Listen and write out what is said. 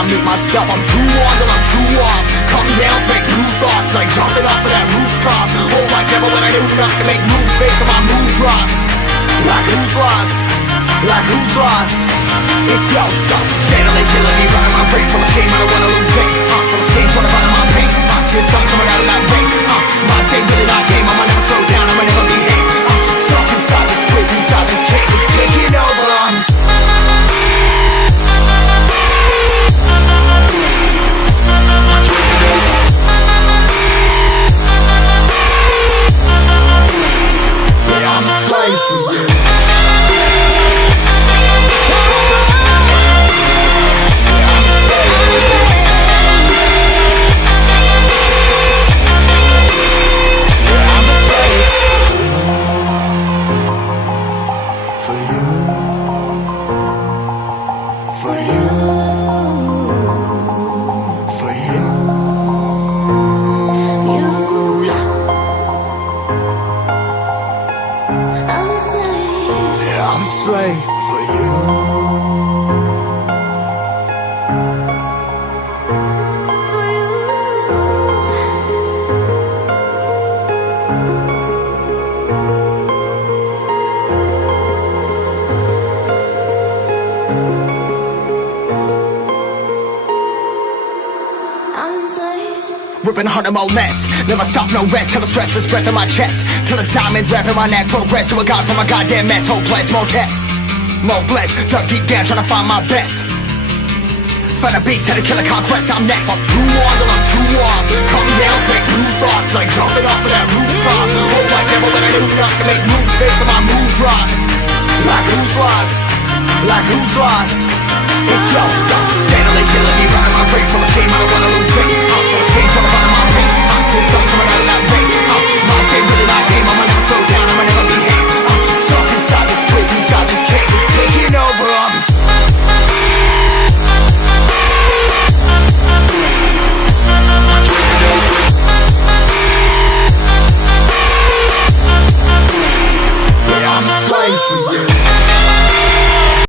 I meet myself. I'm too on till I'm too off. Come down to make new thoughts, like jumping off of that rooftop. Whole life never when I knew not to make moves based on my mood drops. Like who's lost? Like who's lost? It's yo, steadily killing me, running my brain full of shame. I don't wanna lose it. Full of stage, trying to find my pain. I see the sun coming out of that rain. My day really not game. I'ma never slow down. I'ma never behave. Stuck inside this prison, inside this cage. It's taking over. Yeah, I'm a slave for you. I'm a slave for you. Ripping harder, more less. Never stop, no rest. Till the stress is breath in my chest. Till it's diamonds wrapping my neck. Progress to a god from a goddamn mess. Hopeless, more tests, more blessed. Dug deep down, trying to find my best. Find a beast, had to kill a conquest. I'm next. I'm too on till I'm too off. Come down to make new thoughts, like jumping off of that rooftop. Whole life never when I knew not to make moves based on my mood drops. Like who's lost? Like who's lost? It's yo, steadily killing